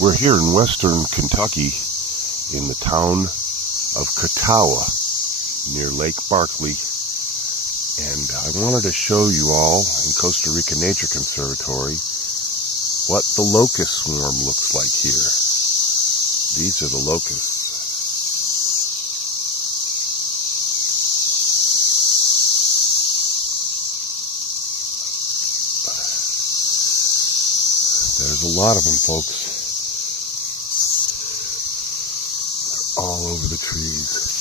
We're here in western Kentucky in the town of Catawba near Lake Barkley, and I wanted to show you all in Costa Rica Nature Conservatory what the locust swarm looks like here. These are the locusts. There's a lot of them, folks. All over the trees.